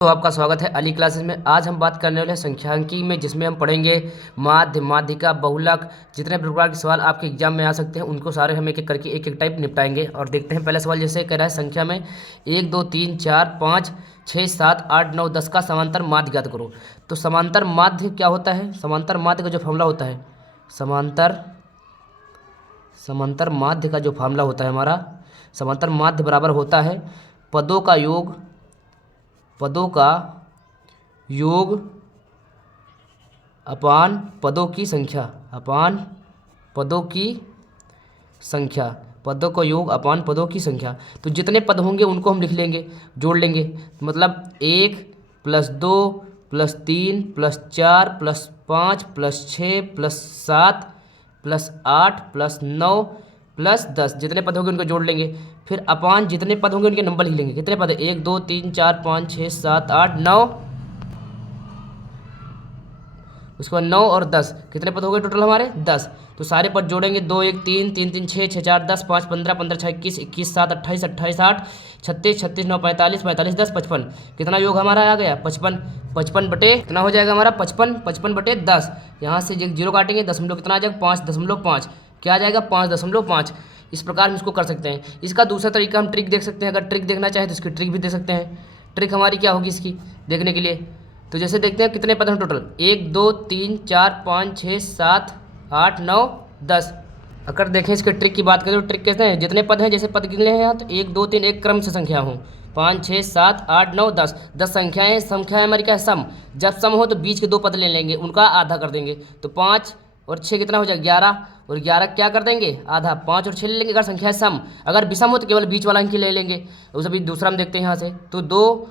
तो आपका स्वागत है अली क्लासेस में। आज हम बात करने वाले हैं संख्यांकी में, जिसमें हम पढ़ेंगे माध्य, माध्यिका, बहुलक, जितने प्रकार के सवाल आपके एग्जाम में आ सकते हैं उनको सारे हम एक एक करके एक एक टाइप निपटाएंगे। और देखते हैं पहला सवाल। जैसे कह रहा है संख्या में 1 2 3 4 5 6 7 8 9 10 का समांतर माध्य ज्ञात करो। तो समांतर माध्य क्या होता है? समांतर माध्य का जो फॉर्मूला होता है, समांतर माध्य का जो फॉर्मूला होता है हमारा, समांतर माध्य बराबर होता है पदों का योग अपान पदों की संख्या, पदों का योग अपान पदों की संख्या। तो जितने पद होंगे उनको हम लिख लेंगे, जोड़ लेंगे। मतलब 1 + 2 + 3 + 4 + 5 + 6 + 7 + 8 + 9 + 10, जितने पद होंगे उनको जोड़ लेंगे। फिर अपान जितने पद होंगे उनके नंबर लिख लेंगे। कितने पद है? 1 2 3 4 5 6 7 8 9, उसके बाद 9 और 10, कितने पद हो गए टोटल हमारे? 10। तो सारे पद जोड़ेंगे। 2 1 3 3 3 6 6 4 10 5 15 15 6 21 21 7 28 28 8 36 36 9 45 45 10 55। कितना योग हमारा आ गया? 55। 55 बटे कितना हो जाएगा हमारा? 55। 55 बटे 10। यहाँ से जीरो काटेंगे, दशमलव कितना आ जाएगा? 5.5। क्या आ जाएगा? 5.5। इस प्रकार हम इसको कर सकते हैं। इसका दूसरा तरीका हम ट्रिक देख सकते हैं। अगर ट्रिक देखना चाहें तो इसकी ट्रिक भी दे सकते हैं। ट्रिक हमारी क्या होगी इसकी देखने के लिए? तो जैसे देखते हैं कितने पद हैं टोटल। 1 2 3 4 5 6 7 8 9 10। अगर देखें इसके ट्रिक की बात करें तो ट्रिक कैसे हैं? जितने पद हैं, जैसे पद गिनले हैं यहाँ, तो 1 2 3 एक क्रम से संख्या हो, 5 6 7 8 9 10। 10 संख्याएँ हमारी क्या है? सम। जब सम हो तो बीच के 2 पद ले लेंगे, उनका आधा कर देंगे। तो 5 और 6 कितना हो जाएगा? 11। और 11 क्या कर देंगे? आधा। 5 और 6 ले लेंगे अगर संख्या है सम। अगर विषम हो तो केवल बीच वाला अंक ले लेंगे। उस अभी दूसरा हम देखते हैं यहाँ से। तो 2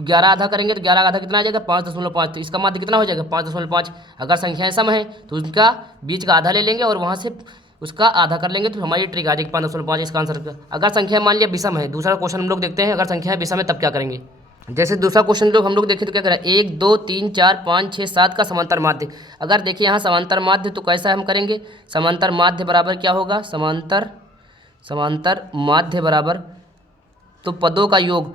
11 आधा करेंगे तो 11 आधा कितना आ जाएगा? 5.5। तो इसका माध्य कितना हो जाएगा? 5.5। अगर संख्याएं सम है तो उसका बीच का आधा ले लेंगे और वहाँ से उसका आधा कर लेंगे, तो हमारी ट्रिक आ जाएगी 5.5 इसका आंसर का। अगर संख्या मान लिया विषम है, दूसरा क्वेश्चन हम लोग देखते हैं। अगर संख्या विषम है तब क्या करेंगे? जैसे दूसरा क्वेश्चन लोग हम लोग देखें तो क्या करें? 1 2 3 4 5 6 7 का समांतर माध्य। अगर देखिए यहाँ समांतर माध्य, तो कैसा हम करेंगे? समांतर माध्य बराबर क्या होगा? समांतर माध्य बराबर तो पदों का योग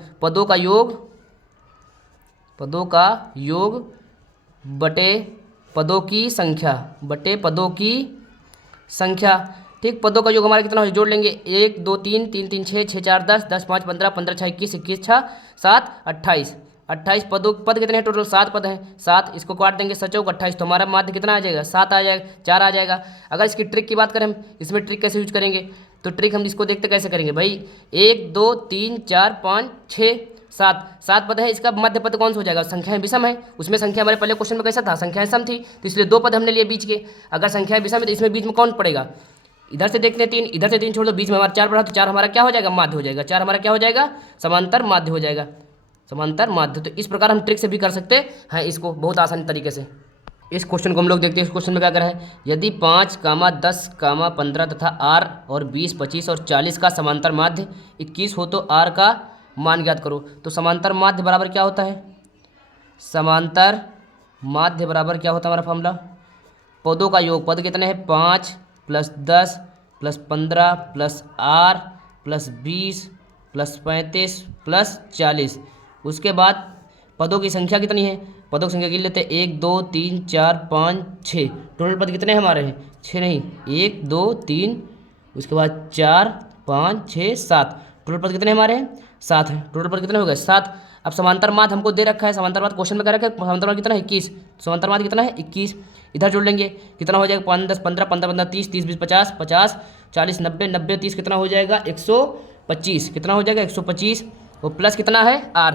बटे पदों की संख्या, ठीक। पदों का योग हमारा कितना हो? जोड़ लेंगे। 1 2 3 3 3 6 6 4 10 10 5 15 15 6 21 21 6 7 28 28 पद कितने हैं टोटल? 7 पद हैं। 7 इसको काट देंगे, 7 चौक 28। तो हमारा माध्य कितना आ जाएगा? 7 आ जाएगा, 4 आ जाएगा। अगर इसकी ट्रिक की बात करें हम, इसमें ट्रिक कैसे यूज करेंगे? तो ट्रिक हम इसको देखते कैसे करेंगे भाई। 1 2 3 4 5 6 7 पद है। इसका मध्य पद कौन सा हो जाएगा? संख्याएं विषम है। उसमें संख्या हमारे पहले क्वेश्चन में कैसा था? संख्याएं सम थी, तो इसलिए 2 पद हमने लिए बीच के। अगर संख्याएं विषम है तो इसमें बीच में कौन पड़ेगा? इधर से देखते हैं 3, इधर से 3 छोड़ दो, बीच में हमारा 4 पड़ा, तो 4 हमारा क्या हो जाएगा? माध्य हो जाएगा। 4 हमारा क्या हो जाएगा? समांतर माध्य हो जाएगा। समांतर माध्य। तो इस प्रकार हम ट्रिक से भी कर सकते हैं इसको बहुत आसानी तरीके से। इस क्वेश्चन को हम लोग देखते हैं। इस क्वेश्चन में क्या करा है? यदि 5, 10, 15 तथा r और 20, 25 और 40 का समांतर माध्य 21 हो तो r का मान ज्ञात करो। तो समांतर माध्य बराबर क्या होता है? समांतर माध्य बराबर क्या होता है हमारा फॉर्मूला? पदों का योग। पद कितने हैं? 5 + 10 + 15 + r + 20 + 35 + 40। उसके बाद पदों की संख्या कितनी है? पदों की संख्या गिन लेते हैं। 1 2 3 4 5 6। टोटल पद कितने हमारे हैं? 6 नहीं, 1 2 3, उसके बाद 4 5 6 7। टोटल पद कितने हमारे हैं? 7 हैं। टोटल पद कितने हो गए? 7। अब समांतर माध्य हमको दे रखा है। समांतर माध्य क्वेश्चन में क्या रखा है? समांतर माध्य कितना है? 21। समांतर माध्य कितना है? 21। इधर जोड़ लेंगे, कितना हो जाएगा? 5 10 15 15 15 30 30 20 50 50 40 90 90 30 कितना हो जाएगा? 125। कितना हो जाएगा? 125। और प्लस कितना है? r।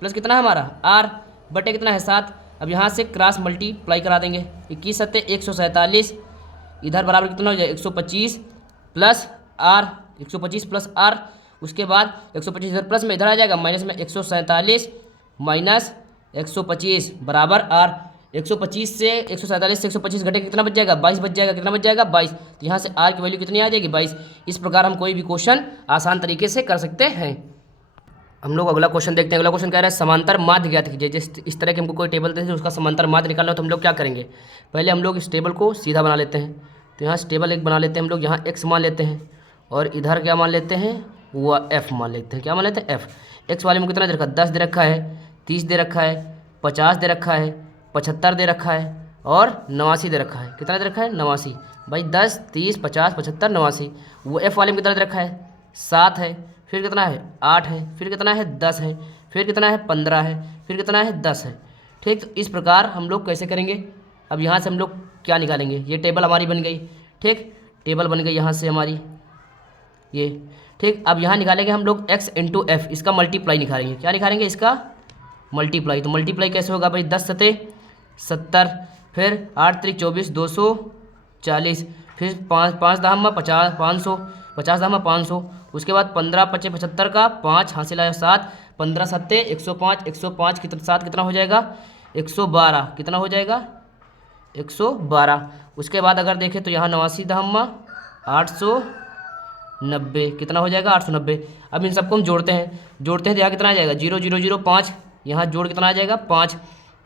प्लस कितना है हमारा? r बटे कितना है? 7। अब यहाँ से क्रॉस मल्टीप्लाई करा देंगे। 21 7 147। इधर बराबर कितना हो जाएगा? 125 प्लस r, 125 प्लस r। उसके बाद 125 इधर प्लस में, इधर आ जाएगा माइनस में। 147 माइनस 125 बराबर r। 125 से 147 से 125 घटे कितना बच जाएगा? 22 बच जाएगा। कितना बच जाएगा? 22। तो यहाँ से r की वैल्यू कितनी आ जाएगी? 22। इस प्रकार हम कोई भी क्वेश्चन आसान तरीके से कर सकते हैं। हम लोग अगला क्वेश्चन देखते हैं। अगला क्वेश्चन कह रहा है समांतर माध्य ज्ञात कीजिए। जिस इस तरह के हमको कोई टेबल दे दे उसका समांतर माध्य निकालना हो तो हम लोग क्या करेंगे? पहले हम लोग इस टेबल को सीधा बना लेते हैं। तो यहाँ से टेबल एक बना लेते हैं हम लोग। यहाँ x मान लेते हैं और इधर क्या मान लेते हैं? वो f मान लेते हैं। क्या मान लेते हैं? f। x वाले में कितना दे रखा है? 10 दे रखा है। 30 दे रखा है, 50 दे रखा है, 75 दे रखा है और 89 दे रखा है। कितना दे रखा है? 89। भाई 10, 30, 50, 75, 89। वो एफ वाले में कितना दे रखा है? 7 है। फिर कितना है? 8 है। फिर कितना है? 10 है। फिर कितना है? 15 है। फिर कितना है? 10 है। ठीक, तो इस प्रकार हम लोग कैसे करेंगे? अब यहाँ से हम लोग क्या निकालेंगे? ये टेबल हमारी बन गई। ठीक, टेबल बन गई यहाँ से हमारी ये। ठीक, अब यहाँ निकालेंगे हम लोग x इंटू एफ, इसका मल्टीप्लाई निकालेंगे। क्या निकालेंगे? इसका मल्टीप्लाई। तो मल्टीप्लाई कैसे होगा भाई? 10 सते 70, फिर 8 त्रिक 24, 240, फिर 5 दाम 50, 500, 50 दाम 500। उसके बाद 15 पचे 75 का 5 हासिल आया 7, 15 सत्ते 105, 105 कितना 7 कितना हो जाएगा? 112। कितना हो जाएगा? 112। उसके बाद अगर देखें तो यहाँ 89 दाम 890, कितना हो जाएगा? 890। अब इन सबको हम जोड़ते हैं तो यहाँ कितना आ जाएगा? 0 0 0 5, यहाँ जोड़ कितना आ जाएगा? 5।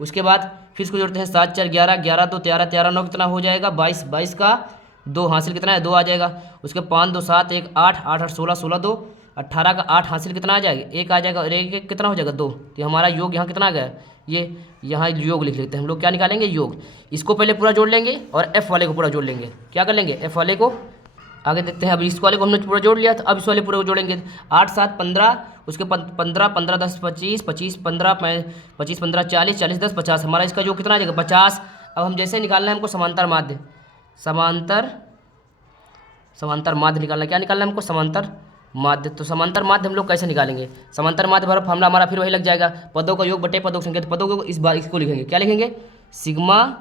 उसके बाद फिर इसको जोड़ते हैं 7 4 11, 11 2 13, 13 9 कितना हो जाएगा? 22, 22 का 2 हासिल कितना है? 2 आ जाएगा। उसके 5 2 7 1 8, 8 8 16, 16 2 18 का 8 हासिल कितना आ जाएगा? 1 आ जाएगा और 1 1 कितना हो जाएगा? 2। तो हमारा योग यहाँ कितना आ गया? ये यहाँ योग लिख लेते हैं हम लोग। क्या निकालेंगे? योग। इसको पहले पूरा जोड़ लेंगे और एफ वाले को पूरा जोड़ लेंगे। क्या कर लेंगे? एफ वाले को आगे देखते हैं। अब इस वाले को हमने पूरा जोड़ लिया, तो अब इस वाले पूरे को जोड़ेंगे। 8 7 15, उसके 15 15 10 25, 25 15 25 15 40, 40 10 50। हमारा इसका जो कितना आ जाएगा? 50। अब हम जैसे निकालना है हमको समांतर माध्य, समांतर माध्य निकालना है। क्या निकालना है हमको? समांतर माध्य। तो समांतर माध्य हम लोग कैसे निकालेंगे? समांतर माध्य भर फॉर्मूला हमारा फिर वही लग जाएगा, पदों का योग बटे पदों की संख्या। तो पदों को इस बार इसको लिखेंगे। क्या लिखेंगे? Sigma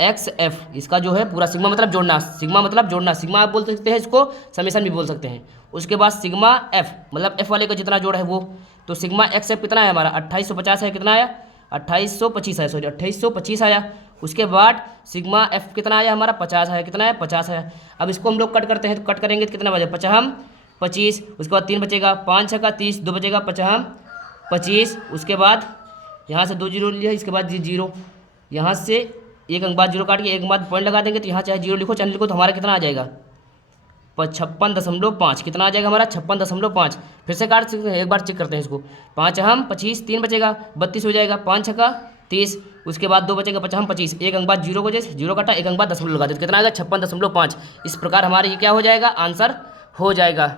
x F. इसका जो है पूरा सिग्मा मतलब जोड़ना, सिग्मा मतलब जोड़ना, सिग्मा आप बोल सकते हैं, इसको समेशन भी बोल सकते हैं। उसके बाद सिग्मा एफ मतलब एफ वाले का जितना जोड़ है वो। तो सिग्मा एक्स एफ कितना है हमारा? 2850 है। कितना आया? 2825 है, सॉरी 2825 आया। उसके बाद सिग्मा एफ कितना आया हमारा? 50 है। कितना है? 50 है। अब इसको हम लोग कट करते हैं, तो कट करेंगे तो कितना बचे? 50 25। उसके बाद 3 बचेगा, 5 6 का 30, 2 बचेगा 50 25। उसके बाद यहाँ से 2 जीरो लिया, इसके बाद 0, यहाँ से एक अंक बाद 0 काट के एक बाद पॉइंट लगा देंगे। तो यहाँ चाहे 0 लिखो चाहे लिखो, तो हमारा कितना आ जाएगा? 56.5। कितना आ जाएगा हमारा? 56.5। फिर से काट सकते हैं, एक बार चेक करते हैं इसको। 5 हम 25, 3 बचेगा 32 हो जाएगा, 5 6 का 30। उसके बाद 2 बचेगा 50 25, एक अंक बाद 0 को जैसे 0 काटा, एक अंक बाद दशमलव लगा देते, कितना आएगा? 56.5। इस प्रकार हमारे ये क्या हो जाएगा? आंसर हो जाएगा।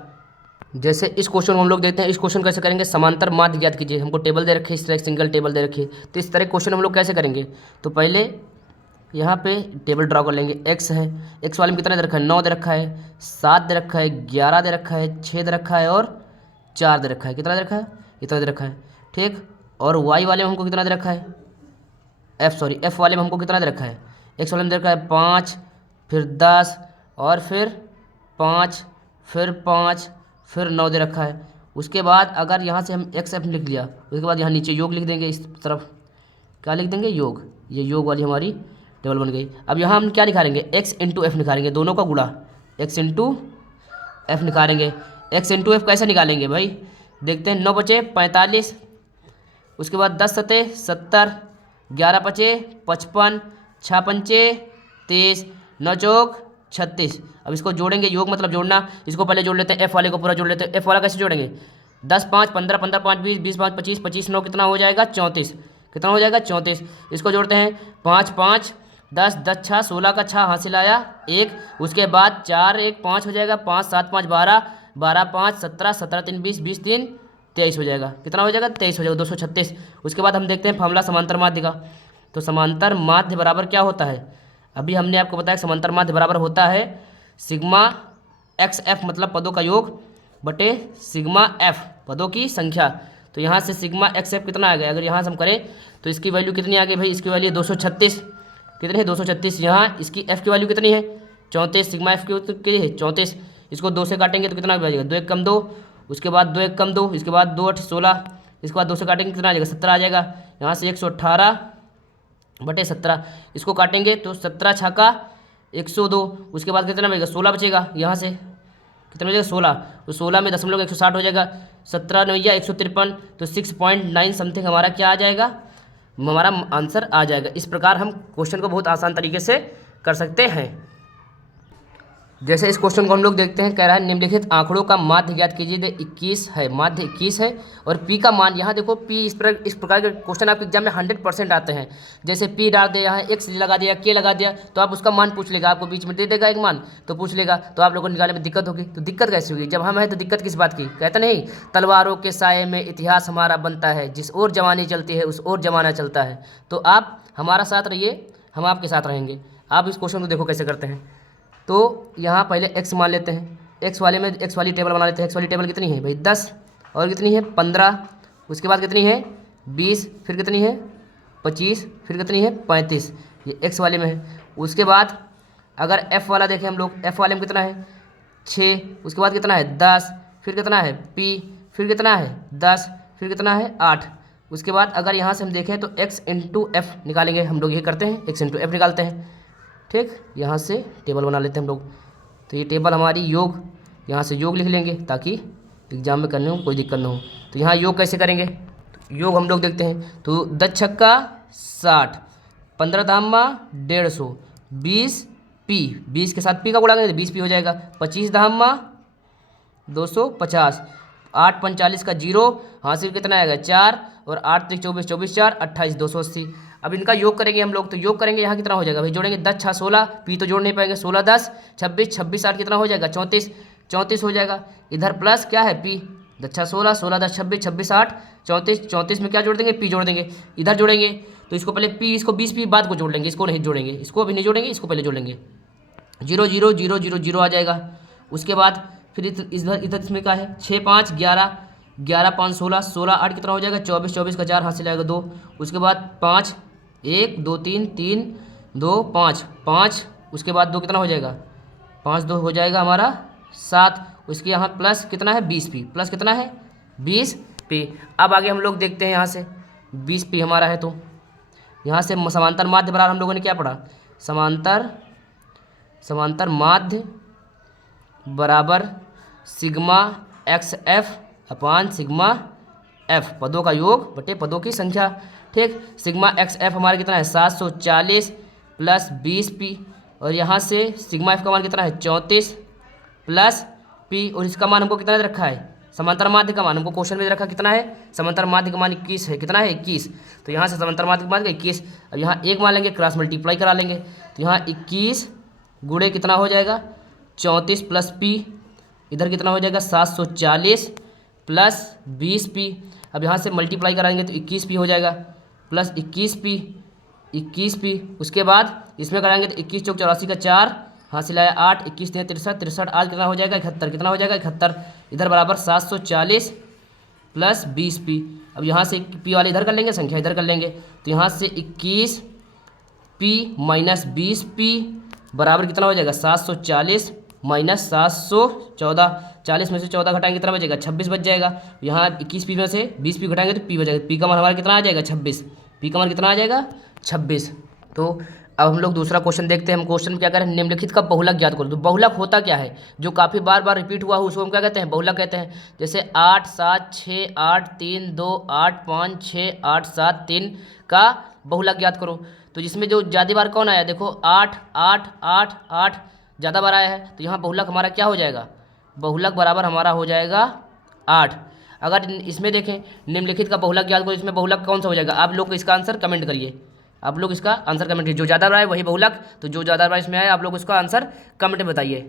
जैसे इस क्वेश्चन को हम लोग देखते हैं। इस क्वेश्चन कैसे करेंगे? समांतर माध्य ज्ञात कीजिए। हमको टेबल दे रखी है, इस तरह सिंगल टेबल दे रखी है। तो इस तरह क्वेश्चन हम लोग कैसे करेंगे? तो पहले यहाँ पे टेबल ड्रा कर लेंगे। एक्स है, एक्स वाले में कितना दे रखा है? 9 दे रखा है, 7 दे रखा है, 11 दे रखा है, 6 दे रखा है और 4 दे रखा है। कितना दे रखा है? इतना दे रखा है। ठीक, और वाई वाले में हमको कितना दे रखा है? एफ वाले में हमको कितना दे रखा है? एक्स वाले में दे रखा है 5, फिर 10 और फिर 5, फिर 5, फिर 9 दे रखा है। उसके बाद अगर यहाँ से हम एक्स एफ लिख लिया, उसके बाद यहाँ नीचे योग लिख देंगे। इस तरफ क्या लिख देंगे? योग। ये योग वाली हमारी टेबल बन गई। अब यहाँ हम क्या निकालेंगे? एक्स इंटू एफ निकालेंगे, दोनों का गुणा एक्स इंटू एफ निकालेंगे। एक्स इंटू एफ कैसे निकालेंगे भाई? देखते हैं। 9 बचे 45, उसके बाद 10 सते 70, 11 पचे 55, 6 पंचे 23, 9 चौक 36। अब इसको जोड़ेंगे, योग मतलब जोड़ना। इसको पहले जोड़ लेते हैं, एफ वाले को पूरा जोड़ लेते हैं। एफ वाला कैसे जोड़ेंगे? 10 5 15 15 5 20 20 5 25 25 9 कितना हो जाएगा? 34। कितना हो जाएगा? 34। इसको जोड़ते हैं। 5 5 10 10 6 16 का 6 हासिल आया 1। उसके बाद 4 1 5 हो जाएगा, 5 7 5 12 12 5 17 17 3 20 20 3 23 हो जाएगा। कितना हो जाएगा? 23 हो जाएगा, 236। उसके बाद हम देखते हैं फॉर्मूला समांतर माध्य का। तो समांतर माध्य बराबर क्या होता है? अभी हमने आपको बताया समांतर माध्य बराबर होता है सिग्मा एक्स एफ मतलब पदों का योग बटे सिग्मा एफ पदों की संख्या। तो यहाँ से सिग्मा एक्स एफ कितना आ गया? अगर यहाँ से हम करें तो इसकी वैल्यू कितनी आ गई भाई? इसकी वैल्यू 236। कितनी है? 236। यहाँ इसकी एफ की वैल्यू कितनी है? 34। सिग्मा एफ की कितनी है? 34। इसको 2 से काटेंगे तो कितना बचेगा? 2 1 कम 2, उसके बाद 2 1 कम 2, इसके बाद 2 8 16, इसके बाद 2 से काटेंगे कितना आ जाएगा? 17 आ जाएगा। यहाँ से 118 बटे 17, इसको काटेंगे तो 17 छक्का 102। उसके बाद कितना बचेगा? 16 बचेगा। यहाँ से कितना बचेगा? 16। तो 16 में दशमलव 160 हो जाएगा। 17 9 153, तो 6.9 समथिंग हमारा क्या आ जाएगा? हमारा आंसर आ जाएगा। इस प्रकार हम क्वेश्चन को बहुत आसान तरीके से कर सकते हैं। जैसे इस क्वेश्चन को हम लोग देखते हैं, कह रहा है निम्नलिखित आंकड़ों का माध्य ज्ञात कीजिए। 21 है, माध्य 21 है और पी का मान, यहाँ देखो पी इस प्रकार के क्वेश्चन आपके एग्जाम में 100% आते हैं। जैसे पी डाल दिया, यहाँ एक्स लगा दिया, के लगा दिया, तो आप उसका मान पूछ लेगा, आपको बीच में दे देगा एक मान, तो पूछ लेगा, तो आप लोगों को निकालने में दिक्कत होगी। तो दिक्कत कैसे होगी, जब हम हैं तो दिक्कत किस बात की, कहते नहीं तलवारों के साये में इतिहास हमारा बनता है, जिस ओर जवानी चलती है उस ओर जमाना चलता है। तो आप हमारा साथ रहिए, हम आपके साथ रहेंगे। आप इस क्वेश्चन को देखो कैसे करते हैं। तो यहाँ पहले x मान लेते हैं, x वाले में x वाली टेबल बना लेते हैं। x वाली टेबल कितनी है भाई 10, और कितनी है 15, उसके बाद कितनी है 20, फिर कितनी है 25, फिर कितनी है 35, ये x वाले में है। उसके बाद अगर f वाला देखें हम लोग, f वाले में कितना है 6, उसके बाद कितना है 10, फिर कितना है p, फिर कितना है 10, फिर कितना है 8। उसके बाद अगर यहाँ से हम देखें तो x इंटू एफ निकालेंगे, हम लोग ये करते हैं, x इंटू एफ निकालते हैं। ठीक, यहाँ से टेबल बना लेते हैं हम लोग। तो ये टेबल हमारी योग, यहाँ से योग लिख लेंगे ताकि एग्जाम में करने में कोई दिक्कत ना हो। तो यहाँ योग कैसे करेंगे, तो योग हम लोग देखते हैं। तो 10 छक्का 60, 15 धामा 150, 20 पी, 20 के साथ पी का गुणा करेंगे तो 20 पी हो जाएगा, 25 धामा 250, 8 45 का 0, हासिल कितना आएगा 4, और 8 3 24, 24 4 28, 280। अब इनका योग करेंगे हम लोग, तो योग करेंगे यहाँ कितना हो जाएगा भाई, जोड़ेंगे 10 6 16, पी तो जोड़ नहीं पाएंगे, 16 10 26, 26 8 कितना हो जाएगा 34, 34 हो जाएगा। इधर प्लस क्या है पी, 10 6 16, 16 10 26, 26 8 34, 34 में क्या जोड़ देंगे पी जोड़ देंगे। इधर जोड़ेंगे तो इसको पहले पी, इसको 20 पी बाद को जोड़ लेंगे, इसको नहीं जोड़ेंगे, इसको अभी नहीं जोड़ेंगे, इसको पहले जोड़ लेंगे। 0 0 0 0 0 आ जाएगा। उसके बाद फिर इधर इसमें क्या है 6 5 11, 11 5 16, 16 8 कितना हो जाएगा 24, 24 का 4 हासिल आएगा 2। उसके बाद 5 1 2 3 3 2 5 5, उसके बाद 2 कितना हो जाएगा 5 2 हो जाएगा हमारा 7। उसके यहाँ प्लस कितना है 20 पी, प्लस कितना है 20 पी। अब आगे हम लोग देखते हैं, यहाँ से 20 पी हमारा है, तो यहाँ से समांतर माध्य बराबर हम लोगों ने क्या पढ़ा, समांतर माध्य बराबर सिग्मा एक्स एफ अपान सिग्मा एफ, पदों का योग बटे पदों की संख्या। ठीक, सिग्मा एक्स एफ हमारा कितना है 740 प्लस 20 पी, और यहाँ से सिग्मा एफ का मान कितना है 34 प्लस पी, और इसका मान हमको कितना दे रखा है, समांतर माध्य का मान हमको क्वेश्चन में दे रखा कितना है, समांतर माध्य का मान 21 है, कितना है 21। तो यहाँ से समांतर माध्य का मान 21, अब यहाँ एक मान लेंगे, क्रॉस मल्टीप्लाई करा लेंगे, तो यहाँ 21 गुणे कितना हो जाएगा 34 प्लस पी, इधर कितना हो जाएगा 740 प्लस 20 पी। अब यहाँ से मल्टीप्लाई कराएंगे तो 21 पी हो जाएगा, प्लस 21 पी। उसके बाद इसमें कराएंगे तो 21 चौक 84 का 4 हासिल आया 8, 21 63 63 8 कितना हो जाएगा 71, कितना हो जाएगा 71। इधर बराबर 740 प्लस 20 पी। अब यहाँ से पी वाले इधर कर लेंगे, संख्या इधर कर लेंगे, तो यहाँ से 21 पी माइनस 20 पी बराबर कितना हो जाएगा 740 माइनस 714, 40 में से 14 घटाएंगे कितना बचेगा 26 बच जाएगा। यहाँ 21 पी में से 20 पी घटाएंगे तो पी बचेगा, पी का मान हमारा कितना आ जाएगा 26, पी का मान कितना आ जाएगा 26। तो अब हम लोग दूसरा क्वेश्चन देखते हैं। हम क्वेश्चन में क्या करें, निम्नलिखित का बहुलक ज्ञात करो। तो बहुलक होता क्या है, जो काफ़ी बार बार रिपीट हुआ हो उसको हम क्या कहते हैं, बहुलक कहते हैं। जैसे 8 7 6 8 3 2 8 5 6 8 7 3 का बहुलक ज्ञात करो। तो जिसमें जो ज़्यादा बार कौन आया, देखो 8 8 8 8 ज़्यादा बार आया है, तो यहाँ बहुलक हमारा क्या हो जाएगा, बहुलक बराबर हमारा हो जाएगा 8। अगर इसमें देखें निम्नलिखित का बहुलक ज्ञात करो, इसमें बहुलक कौन सा हो जाएगा, आप लोग इसका आंसर कमेंट करिए, आप लोग इसका आंसर कमेंट करिए। जो ज़्यादा बार है वही बहुलक, तो जो ज़्यादा बार इसमें आए आप लोग इसका आंसर कमेंट में बताइए।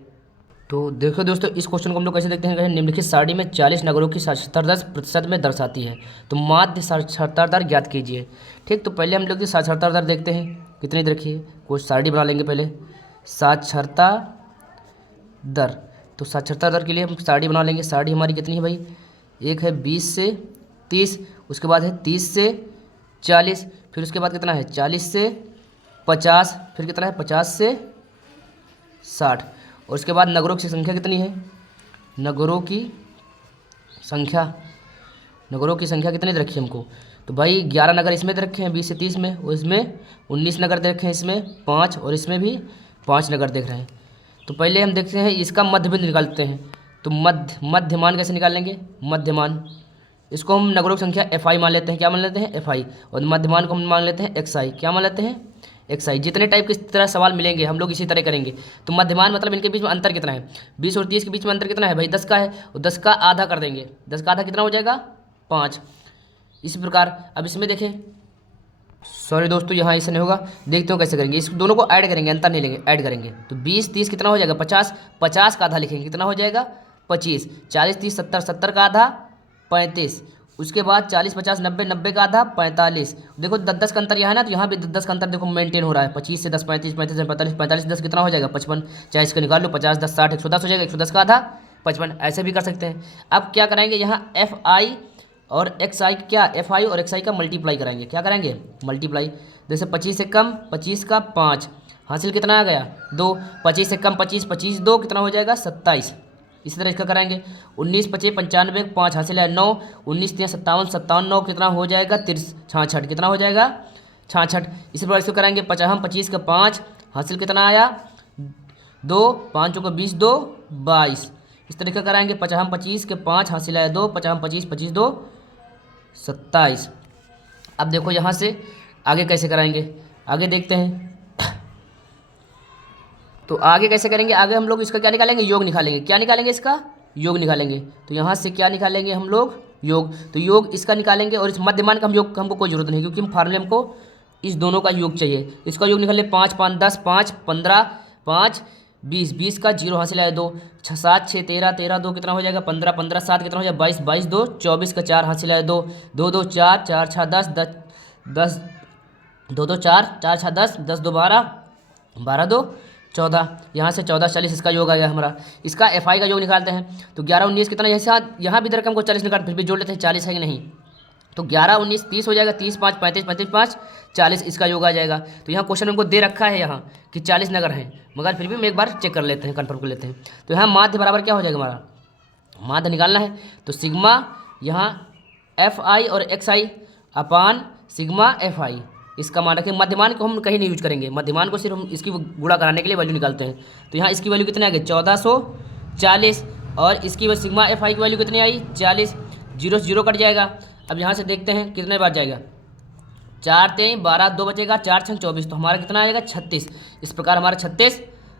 तो देखो दोस्तों, इस क्वेश्चन को हम लोग कैसे देखते हैं, निम्नलिखित सारणी में 40 नगरों की साक्षरता दर प्रतिशत में दर्शाती है, तो माध्य साक्षरता दर ज्ञात कीजिए। ठीक, तो पहले हम लोग की साक्षरता दर देखते हैं कितनी देखिए, कुछ सारणी बना लेंगे पहले साक्षरता दर। तो साक्षरता दर के लिए हम सारणी बना लेंगे। सारणी हमारी कितनी है भाई, एक है 20 से 30, उसके बाद है 30 से 40, फिर उसके बाद कितना है 40 से 50, फिर कितना है 50 से 60, और उसके बाद नगरों की संख्या कितनी है, नगरों की संख्या कितनी दे रखी है हमको, तो भाई 11 नगर इसमें दे रखे हैं 20 से 30 में, और इसमें 19 नगर दे रखे हैं, इसमें 5, और इसमें भी 5 नगर देख रहे हैं। तो पहले हम देखते हैं इसका मध्य बिंदु निकालते हैं। तो मध्यमान कैसे निकाल लेंगे, मध्यमान इसको हम नगरों की संख्या FI मान लेते हैं, क्या मान लेते हैं FI, और मध्यमान को हम मान लेते हैं XI, क्या मान लेते हैं एक्स आई। जितने टाइप के इस तरह सवाल मिलेंगे हम लोग इसी तरह करेंगे। तो मध्यमान मतलब इनके बीच में अंतर कितना है, 20 और 30 के बीच में अंतर कितना है भाई, 10 का है, और 10 का आधा कर देंगे, 10 का आधा कितना हो जाएगा 5। इसी प्रकार अब इसमें देखें, सॉरी दोस्तों यहाँ ऐसा नहीं होगा, देखते हो कैसे करेंगे। इस दोनों को ऐड करेंगे, अंतर नहीं लेंगे, ऐड करेंगे। तो 20 30 कितना हो जाएगा 50, 50 का आधा लिखेंगे कितना हो जाएगा 25, 40 30 70, 70 का आधा 35, उसके बाद 40 50 90, 90 का आधा 45। देखो 10 10 का अंतर यहाँ है ना, तो यहाँ भी 10 10 का अंतर देखो मेंटेन हो रहा है। 25 से 10 35, 35 से 45, 45 10 कितना हो जाएगा 55, चाहे इसका निकाल लो, 50 10 60 110 हो जाएगा, 110 का आधा 55। ऐसे भी कर सकते हैं। अब क्या कराएंगे यहाँ एफ आई और एक्स आई, क्या एफ आई और एक्स आई का मल्टीप्लाई कराएंगे, क्या कराएंगे मल्टीप्लाई। जैसे 25 से कम 25 का 5 हासिल कितना आ गया 2, 25 से कम 25, 25 2 कितना हो जाएगा 27। इसी तरह इसका कराएंगे 19 25 95 5 हासिल है 9, 19 3 57 57 9 कितना हो जाएगा 66 कितना हो जाएगा 66। इसी प्रकार इसको कराएंगे 25 का 5 हासिल कितना आया 2, 5 को 20 2 22। इस तरीके कराएंगे 25 के 5 हासिल आया 2, 25 25 2 27। अब देखो यहाँ से आगे कैसे कराएंगे, आगे देखते हैं। तो आगे कैसे करेंगे, आगे हम लोग इसका क्या निकालेंगे योग निकालेंगे, क्या निकालेंगे इसका योग निकालेंगे। तो यहाँ से क्या निकालेंगे हम लोग योग, तो योग इसका निकालेंगे। और इस मध्यमान का हम योग हमको कोई जरूरत नहीं, क्योंकि हम फार्मूले हमको इस दोनों का योग चाहिए। इसका योग निकाल ले 5 5 10 5 15 5 20, 20 का 0 हासिल है 2, 6 7 6 13 13 2 कितना हो जाएगा 15 15 7 कितना हो जाएगा 22 22 2 24 का 4 हासिल है 2, 2 2 4 4 6 10 10 2 2 4 4 6 10 10 2 12 12 2 14, यहाँ से 14 40 इसका योग आ गया हमारा। इसका एफ आई का योग निकालते हैं। तो 11 19 कितना, यहाँ भी रकम को 40 निकाल फिर भी जोड़ लेते हैं 40 है कि नहीं। तो 11 19 30 हो जाएगा, 30 5 35 35 5 40 इसका योग आ जाएगा। तो यहाँ क्वेश्चन हमको दे रखा है यहाँ कि 40 नगर हैं, मगर फिर भी हम एक बार चेक कर लेते हैं, कन्फर्म कर लेते हैं। तो यहाँ माध्य बराबर क्या हो जाएगा हमारा, माध्य निकालना है। तो सिग्मा यहाँ एफ आई और x I upon sigma F I, इसका मान रखें। मध्यमान को हम कहीं नहीं यूज करेंगे, मध्यमान को सिर्फ हम इसकी गुणा कराने के लिए वैल्यू निकालते हैं। तो यहाँ इसकी वैल्यू कितनी आ गई 1440, और इसकी सिग्मा एफ आई की वैल्यू कितनी आई 40, 0 से 0 कट जाएगा। अब यहाँ से देखते हैं कितने बार जाएगा, 4 3 12 2 बचेगा, 4 6 24, तो हमारा कितना आएगा 36। इस प्रकार हमारा 36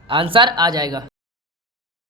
आंसर आ जाएगा।